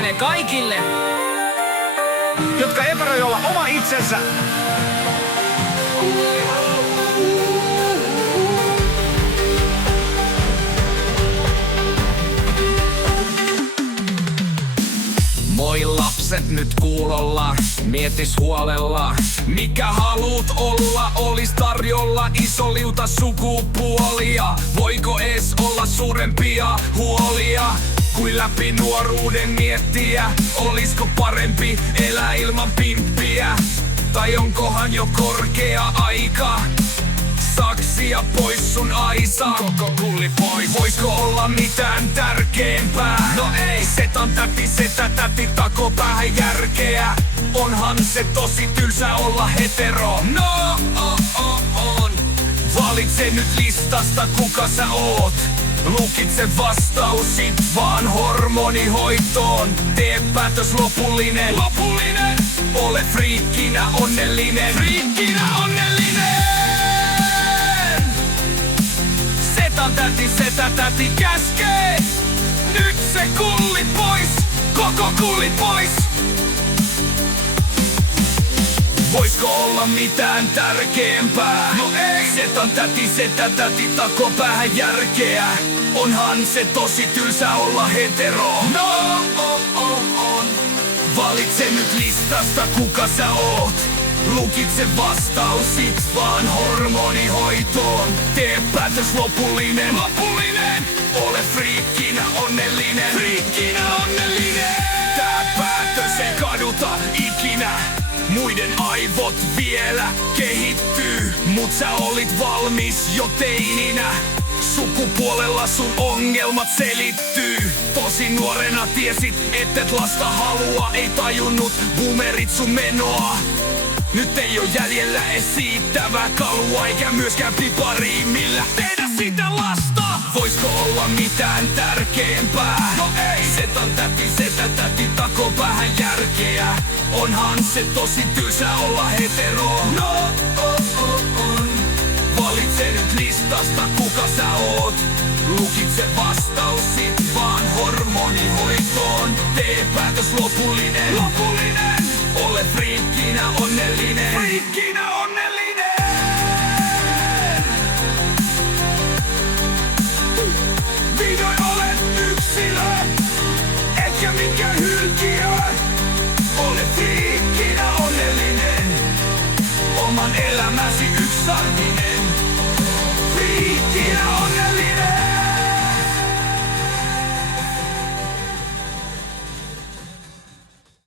menee kaikille, jotka epäröi olla oma itsensä. Moi lapset nyt kuulolla, mietis huolella. Mikä haluut olla, olis tarjolla iso liuta sukupuolia. Voiko ees olla suurempia huolia kuin läpi nuoruuden miettiä? Olisko parempi elää ilman pimppiä? Tai onkohan jo korkea aika saksia pois sun aisa? Koko kulli pois. Voisiko olla mitään tärkeempää? No ei. Setan täti, setä täti, tako päähän järkeä. Onhan se tosi tylsä olla hetero. No on. Valitse nyt listasta kuka sä oot. Lukitse vastaus sit vaan hormonihoitoon. Tee päätös lopullinen. Ole friikkinä onnellinen. Setä täti käskee. Nyt se kulli pois. Koko kulli pois. Voisko olla mitään tärkeämpää? No ei. Setä täti, tako päähän järkeä. Onhan se tosi tylsä olla hetero. No on. Valitse nyt listasta kuka sä oot. Lukitse vastaus sit vaan hormonihoitoon. Tee päätös lopullinen. Ole friikkinä onnellinen. Tää päätös ei kaduta ikinä. Muiden aivot vielä kehittyy, mut sä olit valmis jo teininä. Sukupuolella sun ongelmat selittyy. Tosi nuorena tiesit, ettet lasta halua. Ei tajunnut boomerit sun menoa. Nyt ei oo jäljellä esittävää kalua, eikä myöskään piparia millä tehdä sitä lasta. Voisko olla mitään tärkeämpää? No ei. Setä täti, tako päähän järkeä. Onhan se tosi tylsä olla hetero. No on. Valitse nyt listasta kuka sä oot. Lukitse vastaus sit vaan hormonihoitoon. Tee päätös lopullinen. Ole friikkinä onnellinen. Vihdoin olet yksilö, etkä mikään hylkiö. Ole friikkinä onnellinen. Oman elämäsi yksarvinen. Friikkinä onnellinen.